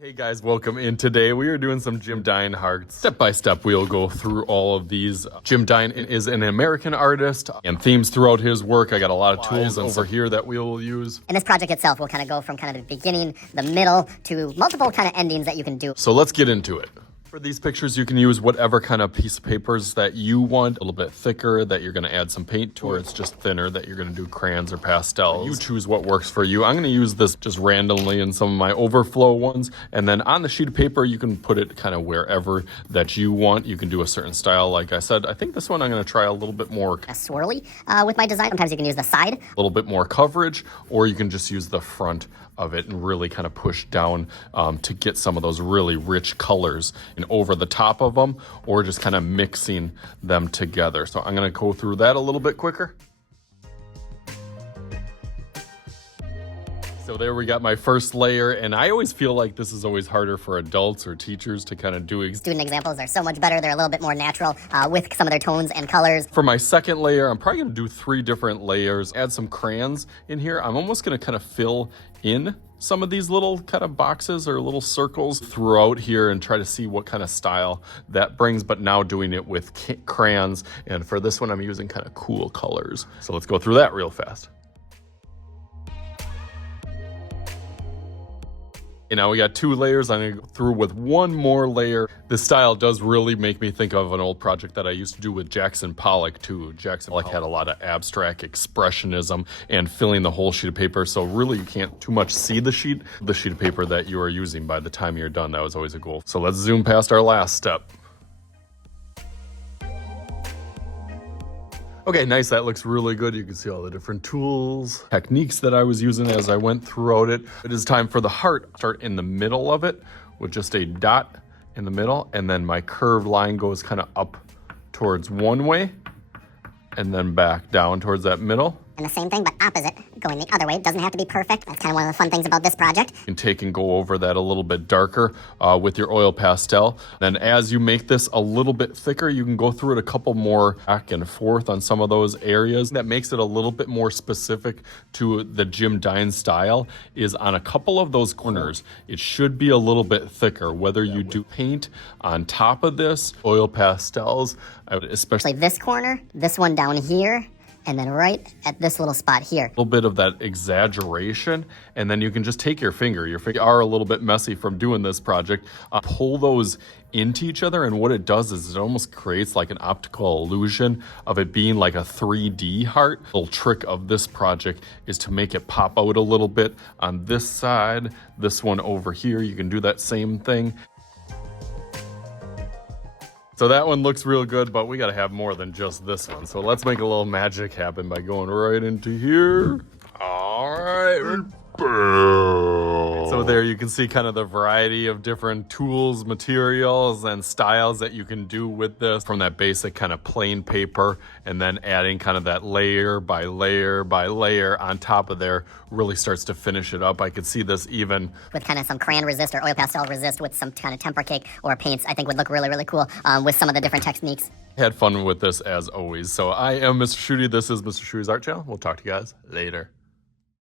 Hey guys, welcome in. Today we are doing some Jim Dine HEARTS. Step by step, we'll go through all of these. Jim Dine is an American artist and themes throughout his work. I got a lot of tools over here that we'll use. In this project itself, we'll kind of go from kind of the beginning, the middle, to multiple kind of endings that you can do. So let's get into it. For these pictures, you can use whatever kind of piece of papers that you want. A little bit thicker that you're going to add some paint to, or it's just thinner that you're going to do crayons or pastels. You choose what works for you. I'm going to use this just randomly in some of my overflow ones. And then on the sheet of paper, you can put it kind of wherever that you want. You can do a certain style. Like I said, I think this one I'm going to try a little bit more swirly with my design. Sometimes you can use the side. A little bit more coverage, or you can just use the front of it and really kind of push down to get some of those really rich colors and over the top of them, or just kind of mixing them together. So I'm going to go through that a little bit quicker. So there we got my first layer, and I always feel like this is always harder for adults or teachers to kind of do. Student examples are so much better. They're a little bit more natural with some of their tones and colors. For my second layer, I'm probably going to do 3 different layers. Add some crayons in here. I'm almost going to kind of fill in some of these little kind of boxes or little circles throughout here and try to see what kind of style that brings, but now doing it with crayons. And for this one, I'm using kind of cool colors. So let's go through that real fast. And now we got 2 layers. I'm gonna go through with 1 more layer. This style does really make me think of an old project that I used to do with Jackson Pollock too. Jackson Pollock had a lot of abstract expressionism and filling the whole sheet of paper. So really you can't too much see the sheet of paper that you are using by the time you're done. That was always a goal. So let's zoom past our last step. Okay, nice, that looks really good. You can see all the different tools, techniques that I was using as I went throughout it. It is time for the heart. Start in the middle of it with just a dot in the middle, and then my curved line goes kind of up towards one way, and then back down towards that middle. And the same thing, but opposite, going the other way. It doesn't have to be perfect. That's kind of one of the fun things about this project. You can take and go over that a little bit darker with your oil pastel. Then as you make this a little bit thicker, you can go through it a couple more back and forth on some of those areas. That makes it a little bit more specific to the Jim Dine style is on a couple of those corners. It should be a little bit thicker, whether you do paint on top of this, oil pastels, I would especially this corner, this one down here, and then right at this little spot here. A little bit of that exaggeration, and then you can just take your finger. Your finger are a little bit messy from doing this project. Pull those into each other, and what it does is it almost creates like an optical illusion of it being like a 3D heart. The little trick of this project is to make it pop out a little bit on this side. This one over here, you can do that same thing. So that one looks real good, but we gotta have more than just this one. So let's make a little magic happen by going right into here. All right. So there you can see kind of the variety of different tools, materials, and styles that you can do with this, from that basic kind of plain paper, and then adding kind of that layer by layer by layer on top of there really starts to finish it up. I could see this even with kind of some crayon resist or oil pastel resist with some kind of temper cake or paints. I think would look really, really cool with some of the different techniques. Had fun with this as always. So I am Mr. Shooty. This is Mr. Shooty's Art Channel. We'll talk to you guys later.